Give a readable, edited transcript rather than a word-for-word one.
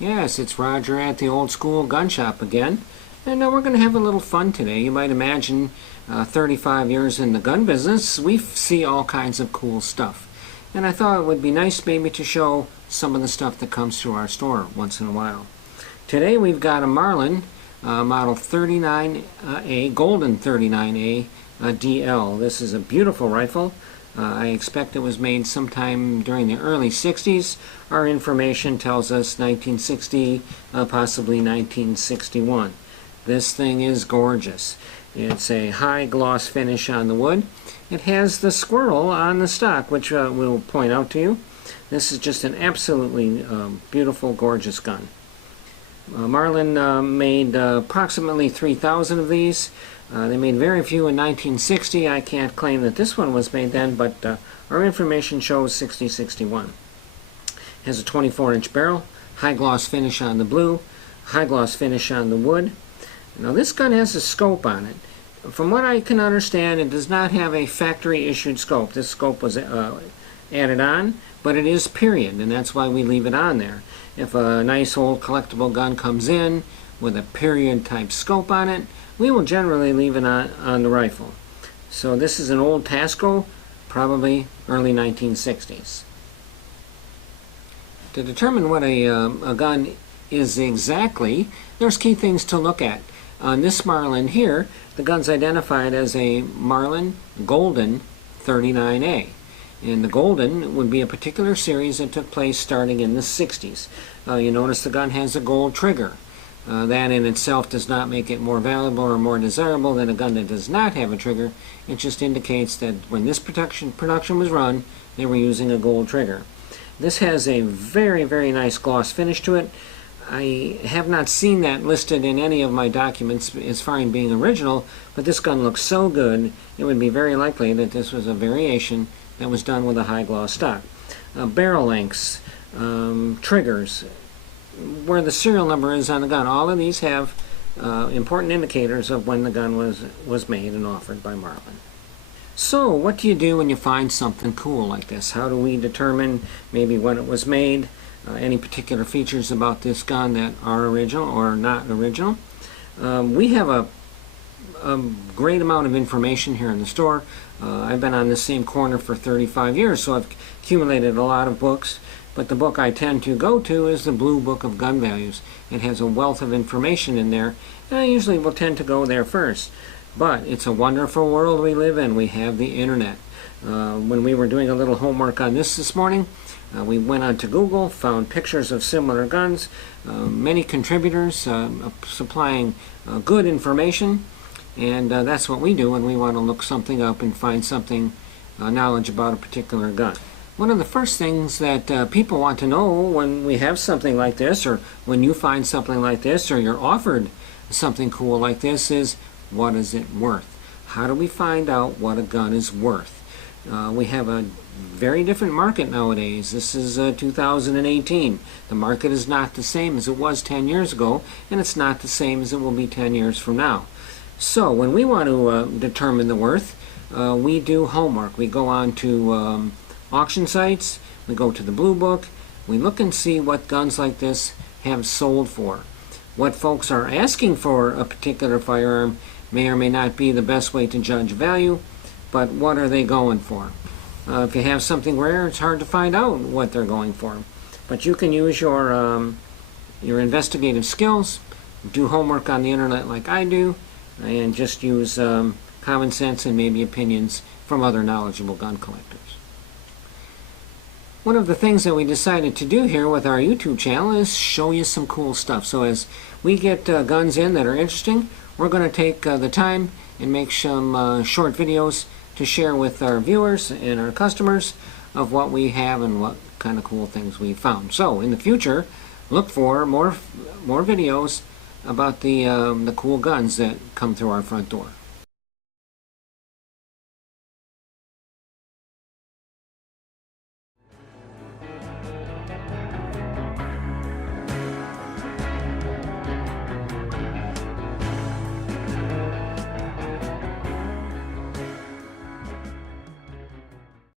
Yes, it's Roger at the old school gun shop again, and we're going to have a little fun today. You might imagine 35 years in the gun business, we see all kinds of cool stuff. And I thought it would be nice maybe to show some of the stuff that comes through our store once in a while. Today we've got a Marlin model 39A, Golden 39A DL. This is a beautiful rifle. I expect it was made sometime during the early 60s. Our information tells us 1960, possibly 1961. This thing is gorgeous. It's a high gloss finish on the wood. It has the squirrel on the stock, which we'll point out to you. This is just an absolutely beautiful, gorgeous gun. Marlin made approximately 3,000 of these. They made very few in 1960. I can't claim that this one was made then, but our information shows 60-61. Has a 24-inch barrel, high gloss finish on the blue, high gloss finish on the wood. Now this gun has a scope on it. From what I can understand, it does not have a factory issued scope. This scope was added on, but it is period, and that's why we leave it on there. If a nice old collectible gun comes in with a period type scope on it, we will generally leave it on the rifle. So this is an old Tasco, probably early 1960s. To determine what a gun is exactly, there's key things to look at. On this Marlin here, the gun's identified as a Marlin Golden 39A. And the Golden would be a particular series that took place starting in the 60s. You notice the gun has a gold trigger. That in itself does not make it more valuable or more desirable than a gun that does not have a trigger. It just indicates that when this production was run, they were using a gold trigger. This has a very, very nice gloss finish to it. I have not seen that listed in any of my documents as far as being original, but this gun looks so good, it would be very likely that this was a variation that was done with a high gloss stock. Barrel lengths, triggers, where the serial number is on the gun. All of these have important indicators of when the gun was made and offered by Marlin. So what do you do when you find something cool like this? How do we determine maybe when it was made, any particular features about this gun that are original or not original? We have a great amount of information here in the store. I've been on the same corner for 35 years, so I've accumulated a lot of books. But the book I tend to go to is the Blue Book of Gun Values. It has a wealth of information in there, and I usually will tend to go there first. But it's a wonderful world we live in. We have the internet. When we were doing a little homework on this morning, we went onto Google, found pictures of similar guns, many contributors supplying good information, and that's what we do when we want to look something up and find something, knowledge about a particular gun. One of the first things that people want to know when we have something like this, or when you find something like this, or you're offered something cool like this, is what is it worth? How do we find out what a gun is worth? We have a very different market nowadays. This is 2018. The market is not the same as it was 10 years ago, and it's not the same as it will be 10 years from now. So when we want to determine the worth, we do homework. We go on to auction sites, we go to the Blue Book, we look and see what guns like this have sold for. What folks are asking for a particular firearm may or may not be the best way to judge value, but what are they going for? If you have something rare, it's hard to find out what they're going for. But you can use your investigative skills, do homework on the internet like I do, and just use common sense and maybe opinions from other knowledgeable gun collectors. One of the things that we decided to do here with our YouTube channel is show you some cool stuff. So as we get guns in that are interesting, we're going to take the time and make some short videos to share with our viewers and our customers of what we have and what kind of cool things we found. So in the future, look for more videos about the cool guns that come through our front door.